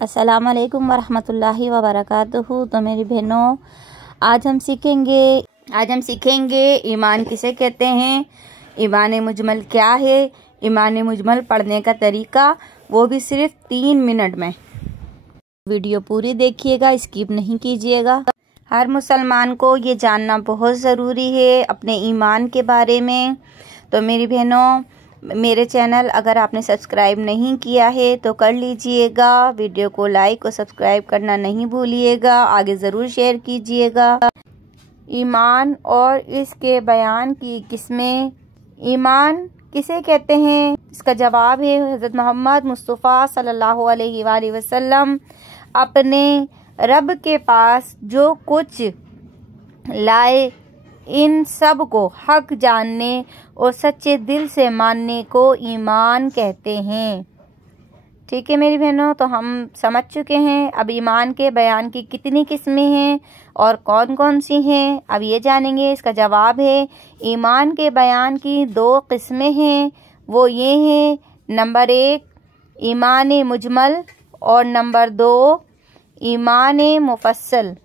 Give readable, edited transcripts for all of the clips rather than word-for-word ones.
अस्सलाम वालेकुम वरहमतुल्लाहि वबरकातुहू। तो मेरी बहनों, आज हम सीखेंगे ईमान किसे कहते हैं, ईमान मुजमल क्या है, ईमान मुजमल पढ़ने का तरीका, वो भी सिर्फ 3 मिनट में। वीडियो पूरी देखिएगा, स्किप नहीं कीजिएगा। हर मुसलमान को ये जानना बहुत ज़रूरी है अपने ईमान के बारे में। तो मेरी बहनों, मेरे चैनल अगर आपने सब्सक्राइब नहीं किया है तो कर लीजिएगा। वीडियो को लाइक और सब्सक्राइब करना नहीं भूलिएगा, आगे ज़रूर शेयर कीजिएगा। ईमान और इसके बयान की किस्में। ईमान किसे कहते हैं, इसका जवाब है हज़रत मोहम्मद मुस्तफ़ा सल्लल्लाहु अलैहि वसल्लम अपने रब के पास जो कुछ लाए, इन सब को हक जानने और सच्चे दिल से मानने को ईमान कहते हैं। ठीक है मेरी बहनों, तो हम समझ चुके हैं अब ईमान के बयान की कितनी किस्में हैं और कौन कौन सी हैं, अब ये जानेंगे। इसका जवाब है ईमान के बयान की 2 किस्में हैं, वो ये हैं, नंबर 1 ईमान मुजमल और नंबर 2 ईमान मुफस्सल।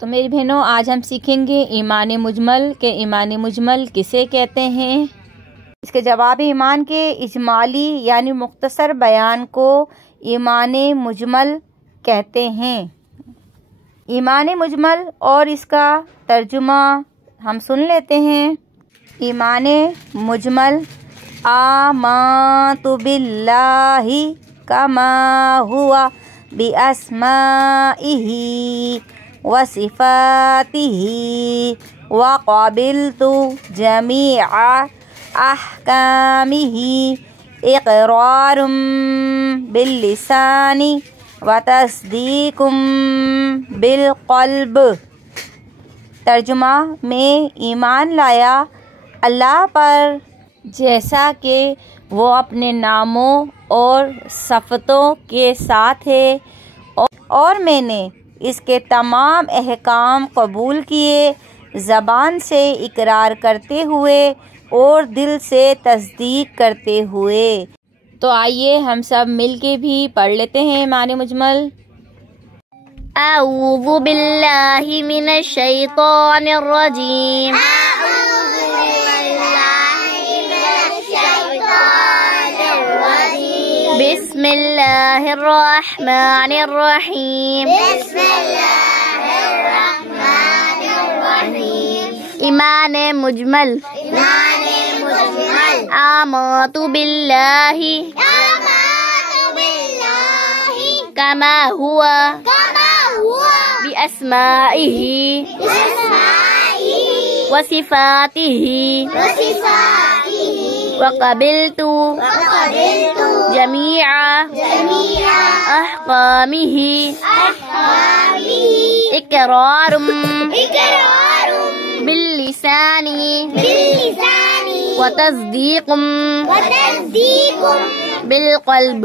तो मेरी बहनों, आज हम सीखेंगे ईमान मुजमल के ईमान मुजमल किसे कहते हैं। इसके जवाब ईमान के इजमाली यानी मुख्तसर बयान को ईमान मुजमल कहते हैं। ईमान मुजमल और इसका तर्जुमा हम सुन लेते हैं। ईमान मुजमल, आमन्तु बिल्लाहि कमा हुआ बिअस्माइही व सिफातिही व क़बिलतु जमीअ अहकामिही इक़रारुम बिल्लिसानी व तस्दीकुम बिलक़ल्ब। तर्जुमा में ईमान लाया अल्लाह पर जैसा कि वो अपने नामों और सफ़तों के साथ है, और मैंने इसके तमाम अहकाम कबूल किए, ज़बान से इकरार करते हुए और दिल से तस्दीक करते हुए। तो आइए हम सब मिलके भी पढ़ लेते हैं ईमान मुजमल। अऊज़ु बिल्लाहि मिनश शैतानिर रजीम। बिस्मिल्लाहिर रहमानिर रहीम। ईमान मुजमल, आमन्तु बिल्लाहि कमा हुआ बिअस्माइही व सिफातिही व क़बिलतु जमीअ अहकामिही इक़रारुम बिल्लिसानी व तस्दीकुम बिलक़ल्ब।